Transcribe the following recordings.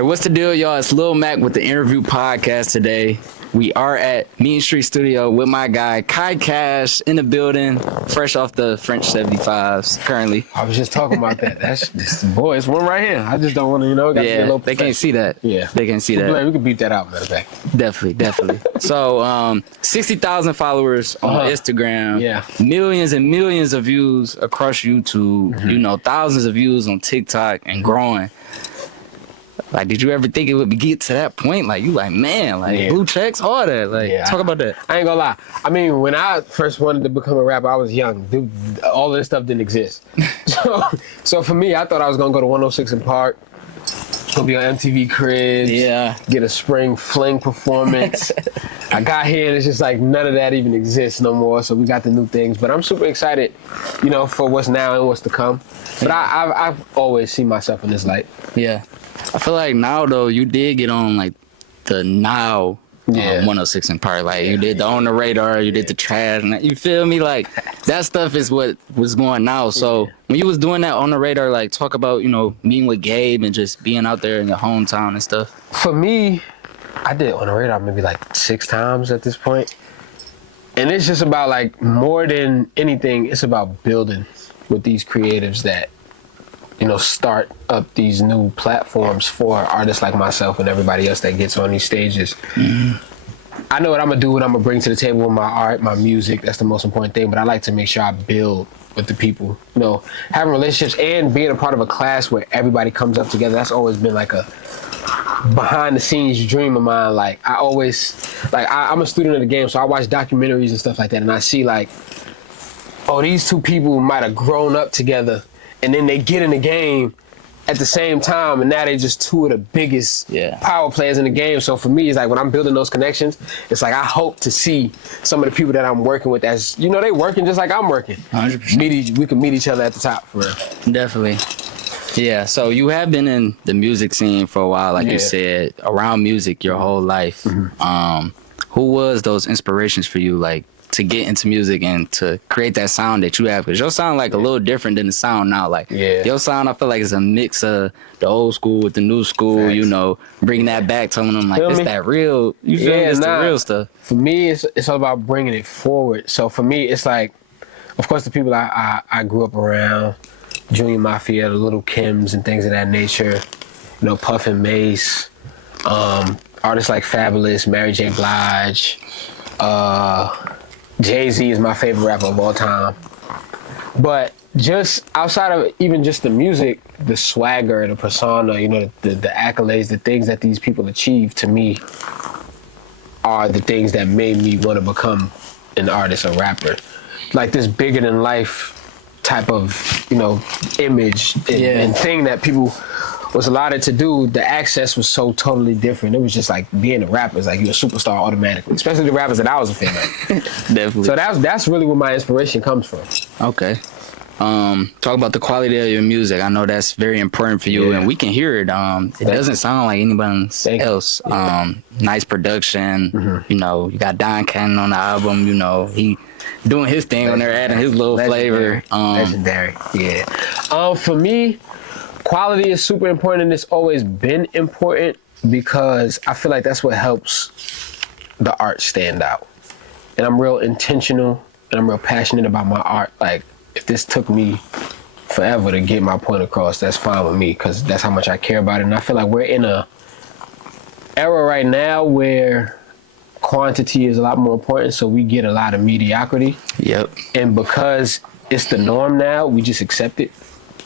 right, what's the deal, y'all? It's Lil Mac with the Interview podcast today. We are at Mean Street Studio with my guy, Kai Cash, in the building, fresh off the French 75s currently. I was just talking about that. That's just, boy, it's one right here. I just don't want to, yeah, they can't see that. Yeah. They can't see that. We could beat that out, matter of fact. Definitely. So, 60,000 followers on Instagram. Yeah. Millions and millions of views across YouTube. Mm-hmm. You know, thousands of views on TikTok and growing. Like, did you ever think it would get to that point? Like, you like, man, like, blue checks, all that. Like, talk about that. I ain't gonna lie. I mean, when I first wanted to become a rapper, I was young. Dude, all of this stuff didn't exist. So for me, I thought I was gonna go to 106 in Park, go be on MTV Cribs, get a spring fling performance. I got here and it's just like none of that even exists no more. So we got the new things. But I'm super excited, you know, for what's now and what's to come. But I've always seen myself in this light. Yeah. I feel like now, though, you did get on, like, the now 106 in Park. Like, you did the On the Radar, you did the Trash. And you feel me? Like, that stuff is what was going now. So when you was doing that On the Radar, like, talk about, you know, meeting with Gabe and just being out there in your hometown and stuff. For me, I did On the Radar maybe, like, 6 times at this point. And it's just about, like, more than anything, it's about building with these creatives that, you know, start up these new platforms for artists like myself and everybody else that gets on these stages. Mm-hmm. I know what I'm gonna do, what I'm gonna bring to the table with my art, my music. That's the most important thing. But I like to make sure I build with the people. You know, having relationships and being a part of a class where everybody comes up together. That's always been like a behind the scenes dream of mine. Like I always, like I'm a student of the game, so I watch documentaries and stuff like that, and I see like, oh, these two people might have grown up together. And then they get in the game at the same time, and now they're just two of the biggest power players in the game. So for me, it's like when I'm building those connections, it's like I hope to see some of the people that I'm working with as, you know, they working just like I'm working. 100%. We can meet each other at the top, for real. Definitely. Yeah, so you have been in the music scene for a while, like you said, around music your whole life. Mm-hmm. Who was those inspirations for you, like, to get into music and to create that sound that you have? Because your sound like a little different than the sound now. Like your sound, I feel like it's a mix of the old school with the new school. You know, bringing that back, telling them like, it's that real. You feel me? It's the real stuff. For me, it's all about bringing it forward. So for me, it's like, of course, the people I grew up around, Junior Mafia, the Little Kims, and things of that nature. You know, Puff and Mace, artists like Fabulous, Mary J. Blige. Jay-Z is my favorite rapper of all time. But just outside of even just the music, the swagger, the persona, you know, the accolades, the things that these people achieve, to me, are the things that made me want to become an artist, a rapper. Like this bigger than life type of, you know, image and thing that people was allotted to do. The access was so totally different. It was just like being a rapper is like you're a superstar automatically, especially the rappers that I was a fan of. Definitely. So that's really where my inspiration comes from. Okay. Talk about the quality of your music. I know that's very important for you, and we can hear it. It doesn't sound like anybody else. Nice production. Mm-hmm. You know, you got Don Cannon on the album. You know, he doing his thing when they're adding his little flavor. Legendary. Yeah. For me, quality is super important, and it's always been important because I feel like that's what helps the art stand out. And I'm real intentional and I'm real passionate about my art. Like, if this took me forever to get my point across, that's fine with me because that's how much I care about it. And I feel like we're in a era right now where quantity is a lot more important, so we get a lot of mediocrity. Yep. And because it's the norm now, we just accept it.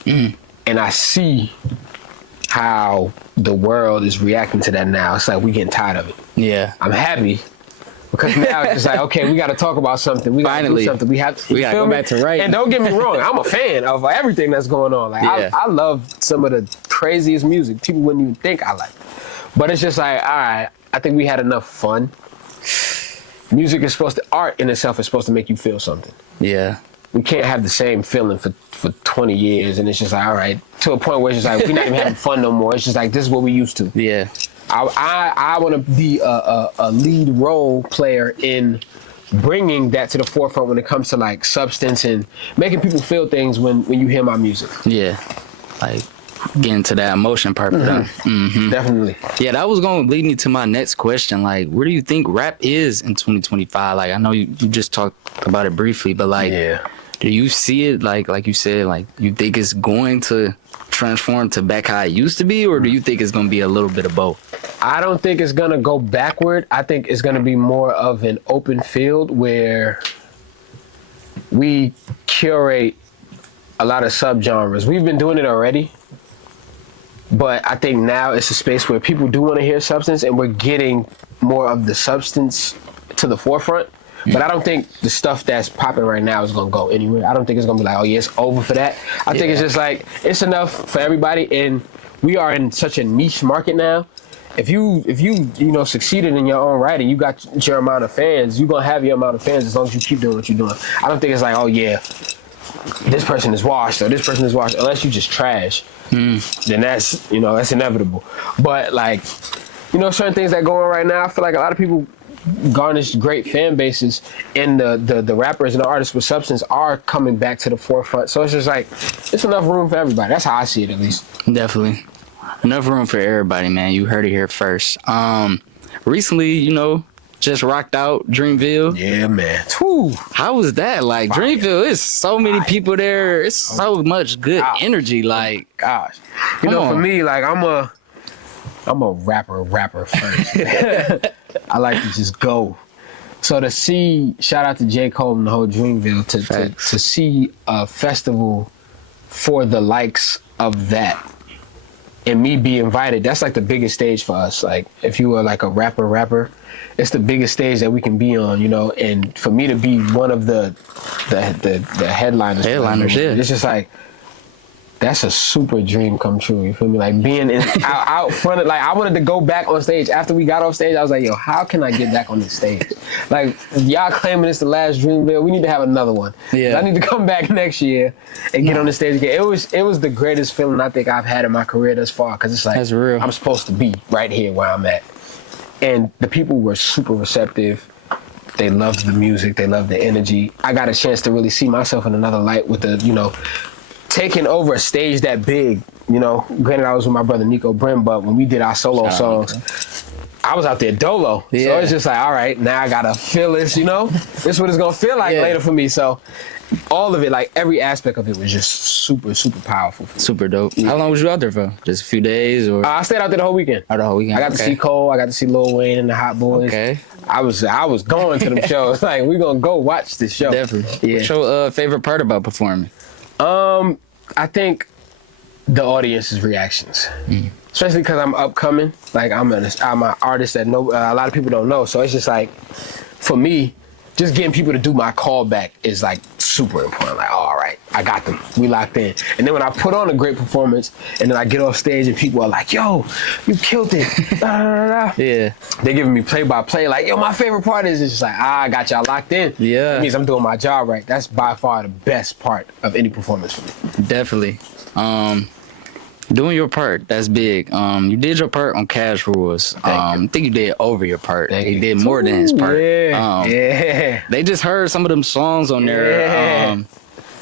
Mm. And I see how the world is reacting to that now. It's like we getting tired of it. Yeah. I'm happy because now it's just like, okay, we got to talk about something. We got to do something. We got to go back to writing. And don't get me wrong, I'm a fan of everything that's going on. Like I love some of the craziest music people wouldn't even think I like. But it's just like, all right, I think we had enough fun. Music is art in itself is supposed to make you feel something. Yeah. We can't have the same feeling for 20 years, and it's just like, all right, to a point where it's just like, we're not even having fun no more. It's just like, this is what we used to. Yeah. I want to be a lead role player in bringing that to the forefront when it comes to like substance and making people feel things when you hear my music. Yeah. Like, get into that emotion part for them. Definitely. Yeah, that was going to lead me to my next question. Like, where do you think rap is in 2025? Like, I know you just talked about it briefly, but like, do you see it like you said, like you think it's going to transform to back how it used to be, or do you think it's going to be a little bit of both? I don't think it's going to go backward. I think it's going to be more of an open field where we curate a lot of subgenres. We've been doing it already, but I think now it's a space where people do want to hear substance, and we're getting more of the substance to the forefront. But I don't think the stuff that's popping right now is going to go anywhere. I don't think it's going to be like, oh yeah, it's over for that. I think it's just like, it's enough for everybody, and we are in such a niche market now. If you succeeded in your own right and you got your amount of fans, you're going to have your amount of fans as long as you keep doing what you're doing. I don't think it's like, oh yeah, this person is washed or this person is washed, unless you just trash. Then that's inevitable. But like, certain things that go on right now, I feel like a lot of people garnish great fan bases, and the rappers and the artists with substance are coming back to the forefront. So it's just like, it's enough room for everybody. That's how I see it, at least. Definitely. Enough room for everybody, man. You heard it here first. Recently, just rocked out Dreamville. Yeah, man. Whew. How was that? Like, fire. Dreamville, it's so many people there. It's so much good energy. Like, gosh. For me, like, I'm a rapper first. I like to just go. So to see, shout out to J. Cole and the whole Dreamville, to see a festival for the likes of that, and me be invited, that's like the biggest stage for us. Like, if you were like a rapper, it's the biggest stage that we can be on, and for me to be one of the headliners. Headliners, yeah. It's just like, that's a super dream come true. You feel me? Like being out front of, like, I wanted to go back on stage after we got off stage. I was like, yo, how can I get back on this stage? Like, y'all claiming it's the last Dreamville. We need to have another one. Yeah. I need to come back next year and get on the stage again. It was the greatest feeling I think I've had in my career thus far, because it's like, that's real. I'm supposed to be right here where I'm at. And the people were super receptive. They loved the music. They loved the energy. I got a chance to really see myself in another light with the, taking over a stage that big. Granted, I was with my brother Nico Brim, but when we did our solo songs, I was out there dolo. Yeah. So it's just like, all right, now I gotta feel this, This is what it's gonna feel like later for me. So all of it, like every aspect of it, was just super, super powerful. Super dope. Yeah. How long was you out there for? Just a few days, or? I stayed out there the whole weekend. Oh, the whole weekend. I got to see Cole. I got to see Lil Wayne and the Hot Boys. Okay. I was going to them shows. Like, we're gonna go watch this show. Definitely. Yeah. What's your favorite part about performing? I think the audience's reactions, especially because I'm upcoming. Like, I'm an artist that a lot of people don't know. So it's just like, for me, just getting people to do my callback is like super important. Like, all right, I got them. We locked in. And then when I put on a great performance and then I get off stage and people are like, yo, you killed it. Yeah. They're giving me play-by-play. Like, yo, my favorite part is, it's just like, I got y'all locked in. Yeah. It means I'm doing my job right. That's by far the best part of any performance for me. Definitely. Doing your part, that's big. You did your part on Cash Rules. I think you did over your part. He did more than his part. Yeah. They just heard some of them songs on there. Yeah.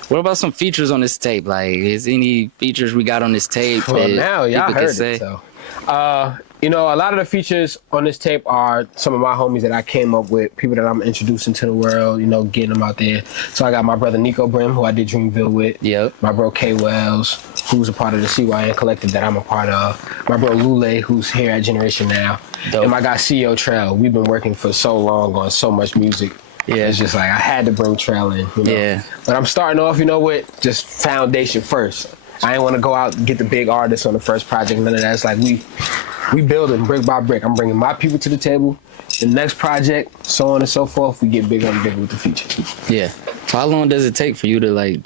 What about some features on this tape? Like, is any features we got on this tape? Well, now y'all heard it. So, a lot of the features on this tape are some of my homies that I came up with, people that I'm introducing to the world, getting them out there. So I got my brother Nico Brim, who I did Dreamville with. Yep. My bro K Wells, who's a part of the CYN Collective that I'm a part of. My bro Lule, who's here at Generation Now. Dope. And my guy CEO Trell. We've been working for so long on so much music. Yeah. It's just like, I had to bring Trell in. Yeah. But I'm starting off, with just foundation first. I ain't want to go out and get the big artists on the first project. None of that. It's like, we building brick by brick. I'm bringing my people to the table. The next project, so on and so forth, we get bigger and bigger with the feature. Yeah. So how long does it take for you to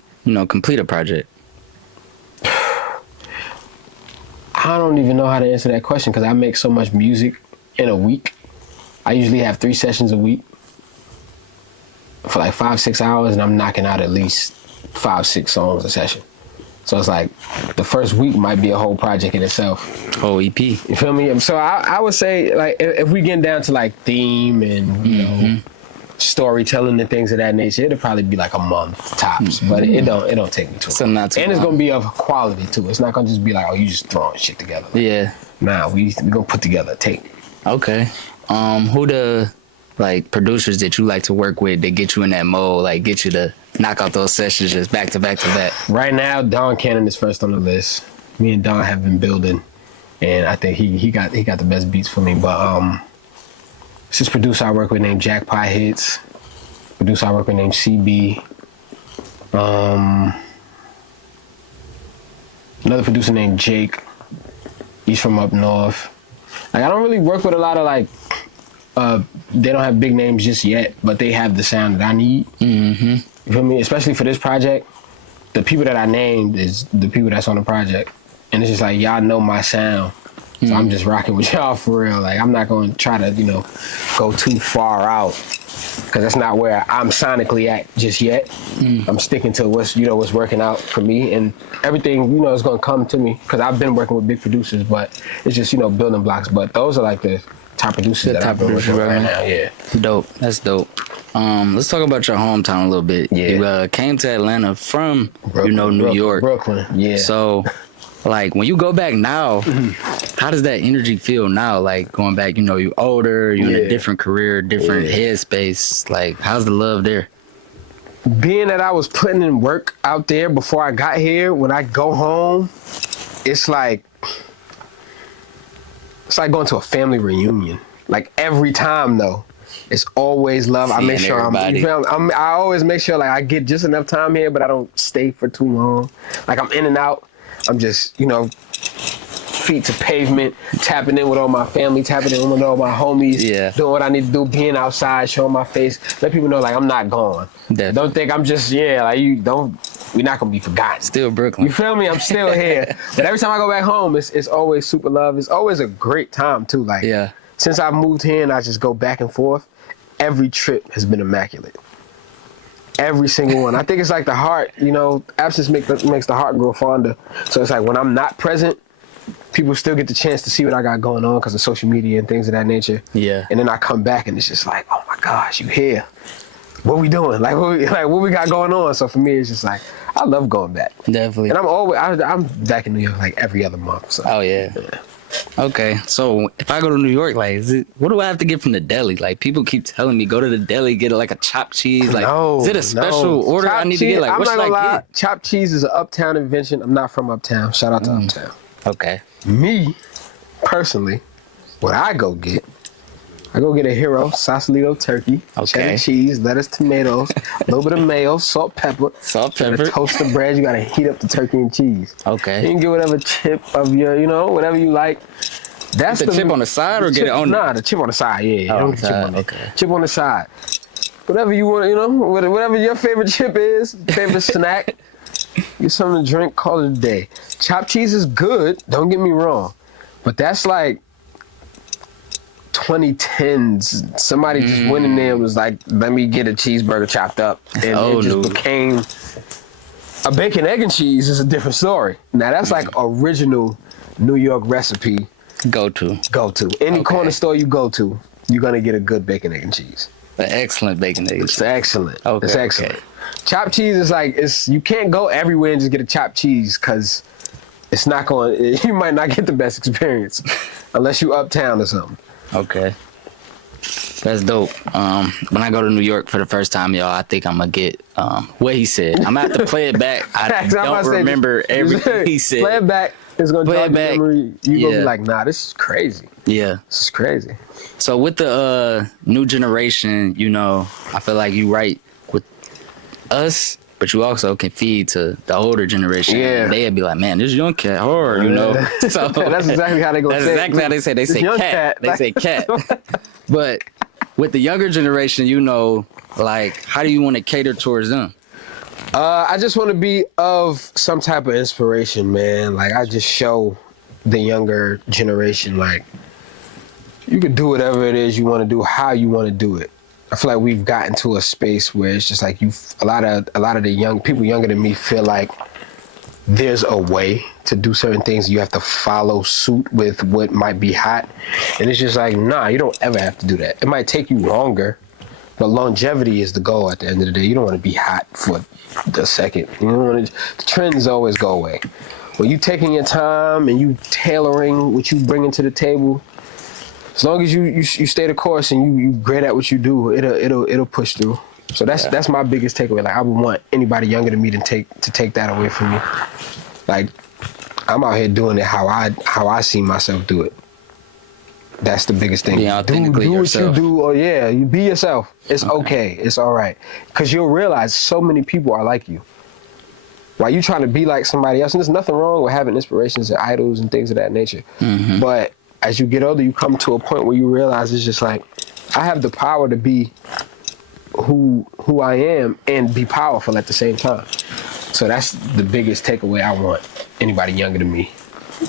complete a project? I don't even know how to answer that question because I make so much music in a week. I usually have 3 sessions a week for like 5-6 hours, and I'm knocking out at least 5-6 songs a session. So it's like the first week might be a whole project in itself. Whole EP. You feel me? So I would say, like, if we get down to like theme and storytelling and things of that nature, it'll probably be like a month tops. But it don't take me too long. Not too and it's long. gonna be of quality too. It's not gonna just be like, oh, you just throwing shit together. Yeah. Nah, we gonna put together a tape. Okay. Who the like producers that you like to work with that get you in that mode, like get you to knock out those sessions just back to back to back? Right now, Don Cannon is first on the list. Me and Don have been building, and I think he got the best beats for me. But it's this producer I work with named Jack Pie Hits. Producer I work with named CB. Another producer named Jake. He's from up north. Like, I don't really work with a lot of like they don't have big names just yet, but they have the sound that I need. Mm-hmm. You feel me? Especially for this project, the people that I named is the people that's on the project, and it's just like y'all know my sound, so I'm just rocking with y'all for real. Like, I'm not going to try to go too far out, because that's not where I'm sonically at just yet. I'm sticking to what's working out for me, and everything is going to come to me, because I've been working with big producers, but it's just building blocks. But those are like the top producers that I've been working with right now. Yeah, dope. That's dope. Let's talk about your hometown a little bit. Yeah. You came to Atlanta from Brooklyn, New York, Brooklyn. Yeah. So, like, when you go back now, how does that energy feel now? Like, going back, you older, you in a different career, different headspace. Like, how's the love there? Being that I was putting in work out there before I got here, when I go home, it's like going to a family reunion. Like, every time though, it's always love. I make sure I always make sure like I get just enough time here, but I don't stay for too long. Like, I'm in and out. I'm just, feet to pavement, tapping in with all my family, tapping in with all my homies, doing what I need to do, being outside, showing my face, let people know like I'm not gone. Definitely. Don't think I'm just we're not gonna be forgotten. Still Brooklyn. You feel me? I'm still here. But every time I go back home, it's always super love. It's always a great time too. Like, since I moved here and I just go back and forth, every trip has been immaculate. Every single one. I think it's like the heart, absence makes the heart grow fonder. So it's like when I'm not present, people still get the chance to see what I got going on because of social media and things of that nature. Yeah. And then I come back and it's just like, oh my gosh, you here. What we doing? Like what we got going on? So for me, it's just like, I love going back. Definitely. And I'm back in New York like every other month. So. Oh yeah. Okay, so if I go to New York, like, what do I have to get from the deli? Like, people keep telling me go to the deli, get like a chopped cheese. Like, is it a special order I need to get? Like, what should I get? Chopped cheese is an uptown invention. I'm not from uptown. Shout out to uptown. Okay. Me, personally, what I go get a Hero Sausalito turkey, cheddar cheese, lettuce, tomatoes, a little bit of mayo, salt, pepper. Toast the bread. You gotta heat up the turkey and cheese. Okay. You can get whatever chip of your, whatever you like. That's the chip on the side or get it on? Nah, the chip on the side. Yeah. Oh, okay. Chip on the side. Whatever you want, whatever your favorite chip is, favorite snack. Get something to drink, call it a day. Chopped cheese is good, don't get me wrong. But that's like 2010s. Somebody just went in there and was like, let me get a cheeseburger chopped up. And it just became a bacon, egg, and cheese is a different story. Now that's like original New York recipe. Go to. Any corner store you go to, you're gonna get a good bacon, egg, and cheese. An excellent bacon, egg, and cheese. It's excellent. Okay. It's excellent. Chopped cheese is like, you can't go everywhere and just get a chopped cheese because you might not get the best experience unless you uptown or something. Okay. That's dope. When I go to New York for the first time, y'all, I think I'm going to get what he said. I'm going to have to play it back. I don't remember everything he said. Play it back. It's going to jog your memory. You're going to be like, nah, this is crazy. Yeah. This is crazy. So with the new generation, I feel like you right with us, but you also can feed to the older generation. Yeah. They'd be like, man, this young cat hard, So that's exactly how they go. That's exactly how they say. They say cat. They say cat. But with the younger generation, like, how do you want to cater towards them? I just want to be of some type of inspiration, man. Like, I just show the younger generation, like, you can do whatever it is you want to do, how you want to do it. I feel like we've gotten to a space where it's just like a lot of the young people younger than me feel like there's a way to do certain things. You have to follow suit with what might be hot. And it's just like, nah, you don't ever have to do that. It might take you longer, But longevity is the goal at the end of the day. You don't want to be hot for a second. You don't want to. Trends always go away. When you taking your time and you tailoring what you bringing to the table, as long as you stay the course and you great at what you do, it'll push through. So that's my biggest takeaway. Like I would want anybody younger than me to take that away from me. Like I'm out here doing it how I see myself do it. That's the biggest thing. Yeah, authentically do what yourself. you do, or you be yourself. It's okay. It's all right. Because you'll realize so many people are like you. While you trying to be like somebody else, and there's nothing wrong with having inspirations and idols and things of that nature. Mm-hmm. But as you get older, you come to a point where you realize it's just like, I have the power to be who I am and be powerful at the same time. So that's the biggest takeaway I want anybody younger than me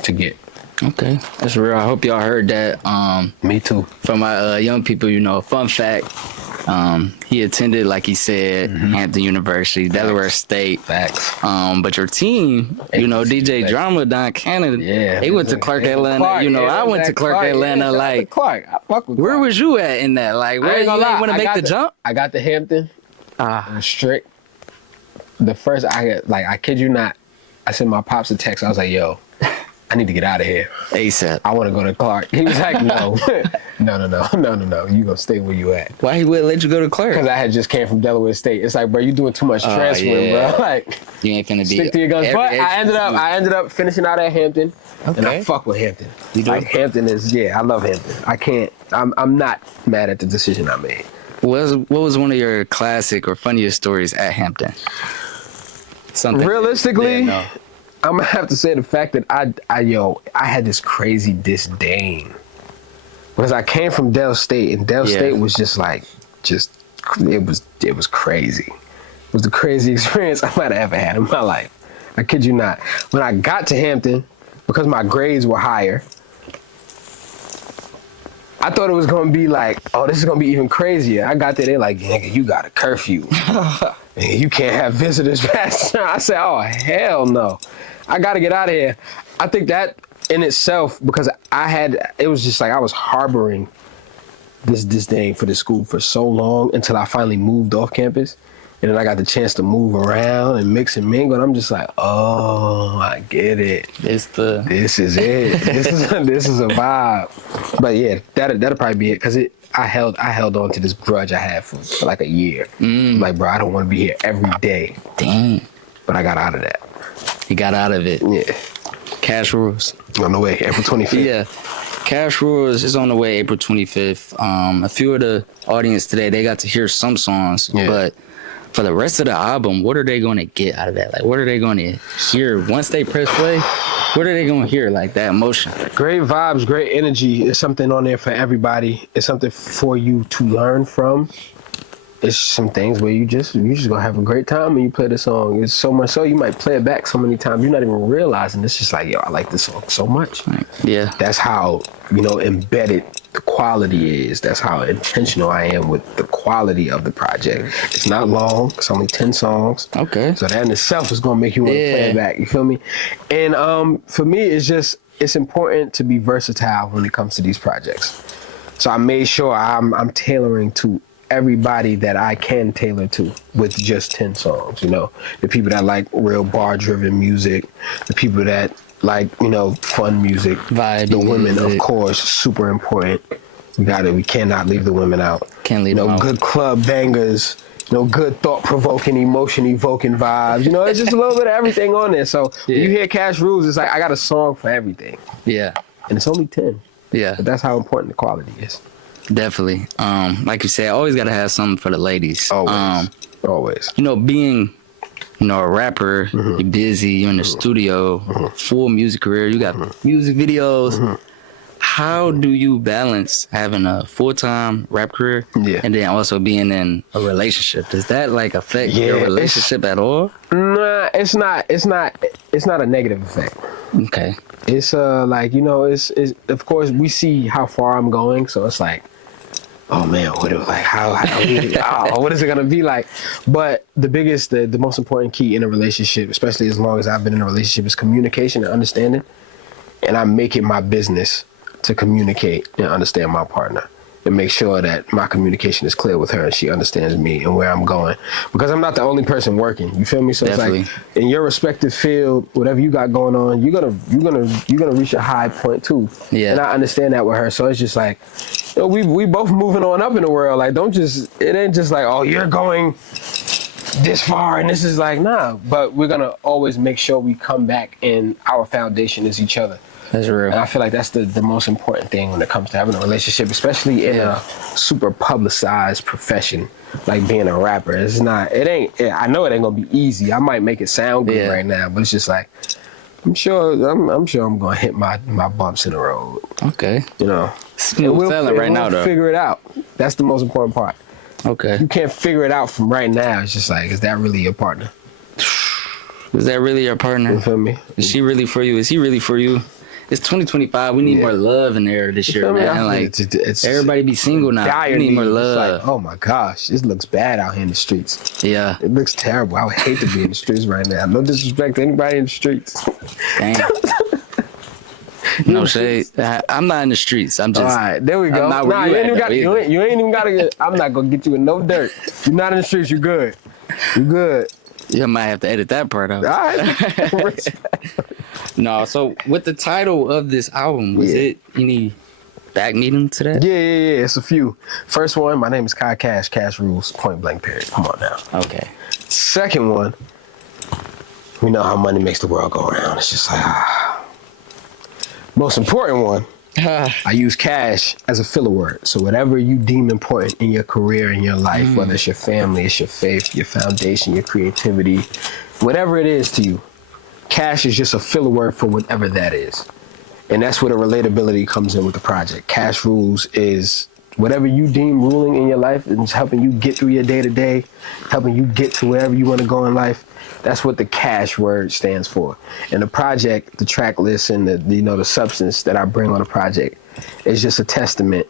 to get. Okay, that's real. I hope y'all heard that. Me too. From my young people, fun fact, he attended, like he said, Hampton University, Delaware State. Facts. But your team, DJ Drama down Canada, they went to Clark, Atlanta. I went to Clark, Atlanta. Like, Clark. I fuck with where Clark. was you at in that? Like, where you ain't want to make the jump? I got to Hampton. It was strict. The first I kid you not, I sent my pops a text. I was like, yo, I need to get out of here. ASAP. I want to go to Clark. He was like, no. No. You gonna stay where you at. Why he wouldn't let you go to Clark? Because I had just came from Delaware State. It's like, bro, you doing too much transferring, bro. Like, you ain't finna be. Stick to your guns. But I ended up finishing out at Hampton. Okay. And I fuck with Hampton. You do? Like Hampton is, I love Hampton. I'm not mad at the decision I made. What was one of your classic or funniest stories at Hampton? Something. Realistically, No. I'm gonna have to say the fact that I had this crazy disdain because I came from Del State, and Del State was it was crazy. It was the craziest experience I might have ever had in my life. I kid you not. When I got to Hampton, because my grades were higher, I thought it was gonna be like, oh, this is gonna be even crazier. I got there, they're like, nigga, you got a curfew. You can't have visitors past time. I said, oh, hell no. I gotta get out of here. I think that in itself, because it was just like I was harboring this disdain for the school for so long until I finally moved off campus. And then I got the chance to move around and mix and mingle. And I'm just like, oh, I get it. This is it. This is a vibe. But yeah, that'll probably be it. Because I held on to this grudge I had for like a year. Like, bro, I don't want to be here every day. Dang. But I got out of that. You got out of it. Yeah. Cash Rules. On the way, April 25th. Yeah. Cash Rules is on the way April 25th. A few of the audience today, they got to hear some songs. Yeah. But for the rest of the album, what are they going to get out of that? Like, what are they going to hear once they press play? What are they going to hear? Like, that emotion. Great vibes, great energy. It's something on there for everybody. It's something for you to learn from. It's some things where you just gonna have a great time when you play the song. It's so much so you might play it back so many times you're not even realizing. It's just like, yo, I like this song so much. Yeah. That's how, embedded the quality is. That's how intentional I am with the quality of the project. It's not long. It's only 10 songs. Okay. So that in itself is gonna make you want to play it back. You feel me? And for me, it's important to be versatile when it comes to these projects. So I made sure I'm tailoring to everybody that I can tailor to with just 10 songs. The people that like real bar-driven music, the people that like, fun music, vibe, the women, music. Of course, super important. We cannot leave the women out. Can't leave them out. Good club bangers, good thought-provoking, emotion-evoking vibes. It's just a little bit of everything on there. So when you hear Cash Rules, it's like I got a song for everything. Yeah. And it's only 10. Yeah. But that's how important the quality is. Definitely. Like you said, always gotta have something for the ladies. Always. Being, a rapper, you're busy, you're in the studio, full music career, you got music videos. How do you balance having a full-time rap career and then also being in a relationship? Does that affect your relationship at all? Nah, it's not a negative effect. Okay. It's it's of course we see how far I'm going, so it's like, oh man, what is it gonna be like? But the most important key in a relationship, especially as long as I've been in a relationship, is communication and understanding. And I make it my business to communicate and understand my partner. and make sure that my communication is clear with her and she understands me and where I'm going, because I'm not the only person working. You feel me? So Definitely. it's like in your respective field, whatever you got going on, you're gonna reach a high point too. Yeah. And I understand that with her. So it's just like, you know, we both moving on up in the world. Like, it ain't just like, oh, you're going this far and this is like, nah. But we're gonna always make sure we come back and our foundation is each other. That's real. And I feel like that's the most important thing when it comes to having a relationship, especially in a super publicized profession like being a rapper. It's not, I know it ain't gonna be easy. I might make it sound good right now, but it's just like, I'm sure I'm gonna hit my bumps in the road. Okay. You know, Smooth sailing right now, though. Figure it out. That's the most important part. Okay. You can't figure it out from right now. It's just like, is that really your partner? Is that really your partner? You feel me? Is she really for you? Is he really for you? It's 2025. We need more love in there this year, man. Like, everybody be single now. We need more love. Like, oh my gosh, this looks bad out here in the streets. Yeah. It looks terrible. I would hate to be in the streets right now. No disrespect to anybody in the streets. Dang. No shade. I'm not in the streets. I'm just. All right, there we go. Nah, you ain't even got to get. I'm not gonna get you in no dirt. You're not in the streets. You good. You good. You might have to edit that part out. All right. No, so with the title of this album, was it any back meaning to that? Yeah. It's a few. First one, my name is Kai Cash. Cash rules. Point blank. Period. Come on now. Okay. Second one, we know how money makes the world go around. It's just like, Most important one, I use cash as a filler word. So whatever you deem important in your career, in your life, whether it's your family, it's your faith, your foundation, your creativity, whatever it is to you, cash is just a filler word for whatever that is. And that's where the relatability comes in with the project. Cash rules is whatever you deem ruling in your life and it's helping you get through your day-to-day, helping you get to wherever you want to go in life. That's what the cash word stands for. And the project, the track list, and the substance that I bring on the project is just a testament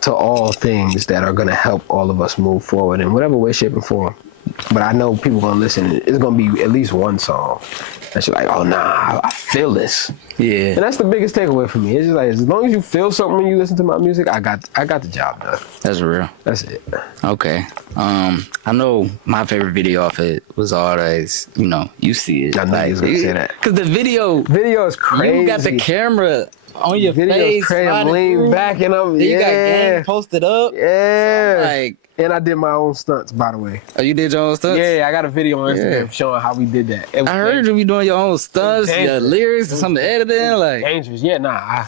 to all things that are going to help all of us move forward in whatever way, shape, and form. But I know people going to listen. It's going to be at least one song that's like, oh, nah, I feel this. Yeah. And that's the biggest takeaway for me. It's just like, as long as you feel something when you listen to my music, I got the job done. That's real. That's it. Okay. I know my favorite video off it was always, you see it. I knew you was going to say that. Because the video is crazy. You got the camera on your Video's face. Crazy. I'm leaning back and I'm, You got game posted up. Yeah. So and I did my own stunts, by the way. Oh, you did your own stunts? Yeah, I got a video on Instagram showing how we did that. I heard you be doing your own stunts, your lyrics, and some editing. Like dangerous. Yeah,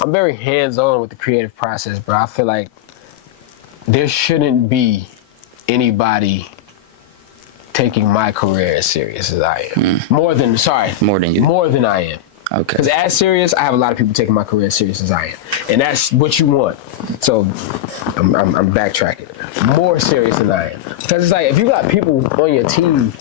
I'm very hands-on with the creative process, bro. I feel like there shouldn't be anybody taking my career as serious as I am. More than you. More than I am. Okay. Because as serious, I have a lot of people taking my career as serious as I am. And that's what you want. So I'm backtracking. More serious than I am. Because it's like, if you got people on your team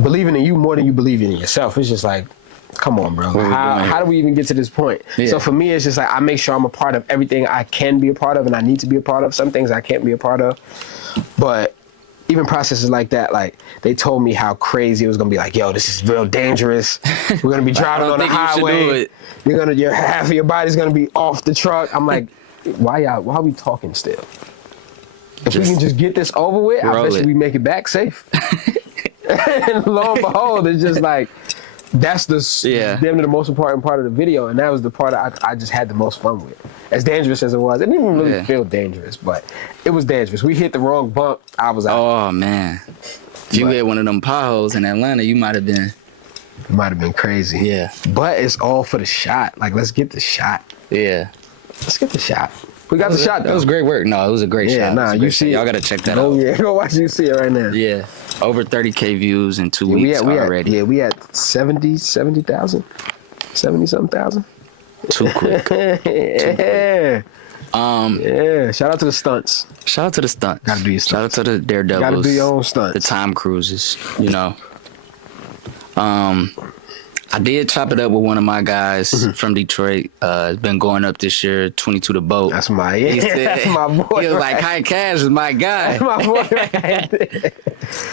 believing in you more than you believe in yourself, it's just like, come on, bro. How do we even get to this point? Yeah. So for me, it's just like, I make sure I'm a part of everything I can be a part of and I need to be a part of. Some things I can't be a part of. But even processes like that, like they told me how crazy it was gonna be. Like, yo, this is real dangerous. We're gonna be driving on the highway. Your half of your body's gonna be off the truck. I'm like, why are we talking still? If we can just get this over with, I bet you we make it back safe. And lo and behold, it's just like, that's damn near the most important part of the video, and that was the part I just had the most fun with. As dangerous as it was, it didn't even really feel dangerous, but it was dangerous. We hit the wrong bump, I was out. Oh man, if you hit one of them potholes in Atlanta, you might have been crazy. Yeah, but it's all for the shot. Like, let's get the shot. Yeah, let's get the shot. We got the shot, though. That was great work. No, it was a great shot. Nah, you see, y'all gotta check that out. Oh yeah, go watch. You see it right now. Yeah, over 30K views in 2 weeks already. We had 70,000, 70-something thousand. Too quick. Yeah. Yeah. Shout out to the stunts. Shout out to the stunts. Gotta do your stunts. Shout out to the Daredevils. Gotta do your own stunts. The Tom Cruises. I did chop it up with one of my guys from Detroit. It's been going up this year, 22 to Boat. That's my He said, that's my boy. He was like, Kai Cash is my guy. That's my boy. Right there.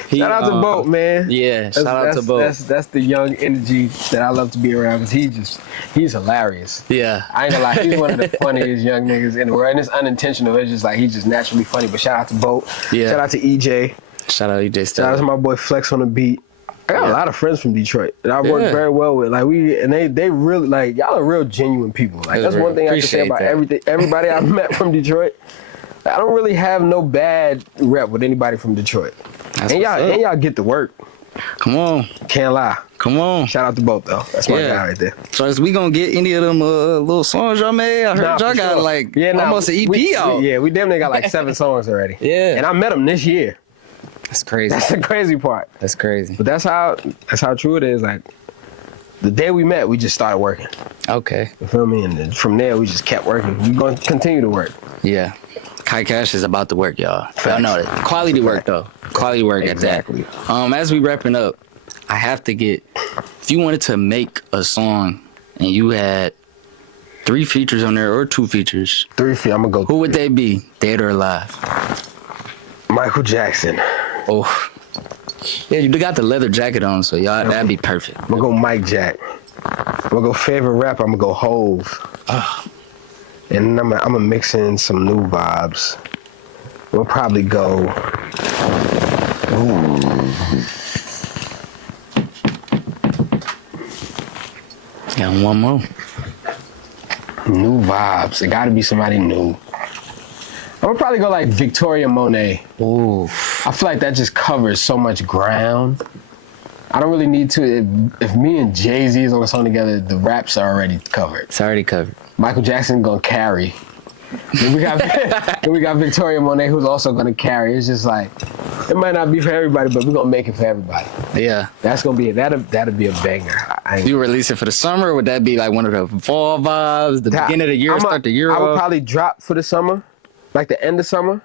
Shout out to Boat, man. Yeah, shout out to Boat. That's the young energy that I love to be around because he's hilarious. Yeah. I ain't gonna lie, he's one of the funniest young niggas in the world. And it's unintentional. It's just like he's just naturally funny. But shout out to Boat. Yeah. Shout out to EJ. Shout out EJ Shout out to my boy Flex on the beat. I got a lot of friends from Detroit that I work very well with. Like they really like y'all are real genuine people. Like that's one thing I can say about everybody I've met from Detroit. I don't really have no bad rep with anybody from Detroit. And y'all get to work. Come on. Can't lie. Come on. Shout out to Both though. That's my guy right there. So is we gonna get any of them little songs y'all made? I heard y'all got like almost an EP out. We damn near got like 7 songs already. Yeah. And I met them this year. That's crazy. That's the crazy part. That's crazy. But that's how true it is. Like the day we met, we just started working. Okay. You feel me? And then from there, we just kept working. We're going to continue to work. Yeah. Kai Cash is about to work, y'all. Y'all know that. Quality work, though. Quality work, exactly. As we wrapping up, I have to get, if you wanted to make a song and you had 3 features on there or 2 features. 3 features. I'm going to go. Who would they be, dead or alive? Michael Jackson. Oh. Yeah, you got the leather jacket on, so y'all, that'd be perfect. I'm going to go Mike Jack. I'm going to go favorite rapper. I'm going to go Hove. And I'm gonna mix in some new vibes. We'll probably go. Got one more. New vibes. It gotta be somebody new. I'm gonna probably go like Victoria Monet. Ooh. I feel like that just covers so much ground. I don't really need to. If me and Jay-Z is on a song together, the raps are already covered. It's already covered. Michael Jackson gonna carry. Then we got Victoria Monet who's also gonna carry. It's just like it might not be for everybody, but we're gonna make it for everybody. Yeah. That's gonna be that'll be a banger. You release it for the summer, or would that be like one of the fall vibes, the beginning of the year, start the year I would off? probably drop for the summer, like the end of summer,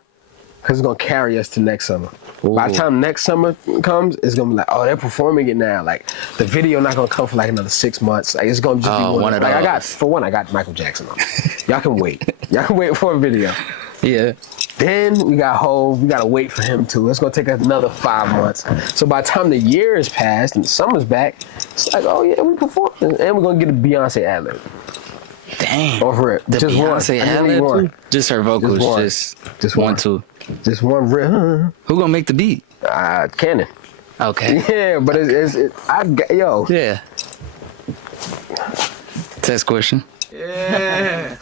because it's gonna carry us to next summer. Ooh. By the time next summer comes, it's gonna be like, oh, they're performing it now. Like the video not gonna come for like another 6 months. Like it's gonna just be one of those. Like I got Michael Jackson on. Y'all can wait. Y'all can wait for a video. Yeah. Then we got Hov. We gotta wait for him too. It's gonna take another 5 months. So by the time the year is passed and the summer's back, it's like, oh yeah, we performing, and we're gonna get a Beyonce ad-lib. Dang. Over it. The just Beyonce ad-lib? Just her vocals. Just one, two. Just one real. Who gonna make the beat? Cannon. Okay. Yeah, but yo. Yeah. Test question. Yeah.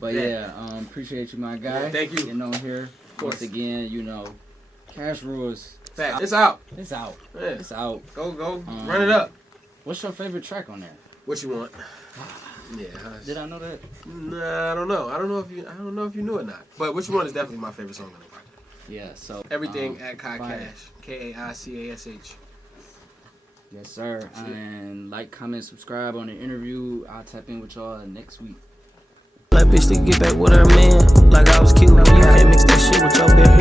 But yeah, appreciate you, my guy. Yeah, thank you. Getting on here once again. You know, Cash Rules. Fact. It's out. It's out. Yeah. It's out. Go. Run it up. What's your favorite track on there? What you want? Yeah. Did I know that? Nah, I don't know. I don't know if you knew it or not. But which one is definitely my favorite song on the record? Yeah. So everything at Kai Cash. KAICASH. Yes, sir. And like, comment, subscribe on the interview. I'll tap in with y'all next week. Like bitch to get back with her man. Like I was cute. You can't mix that shit with your bare hair.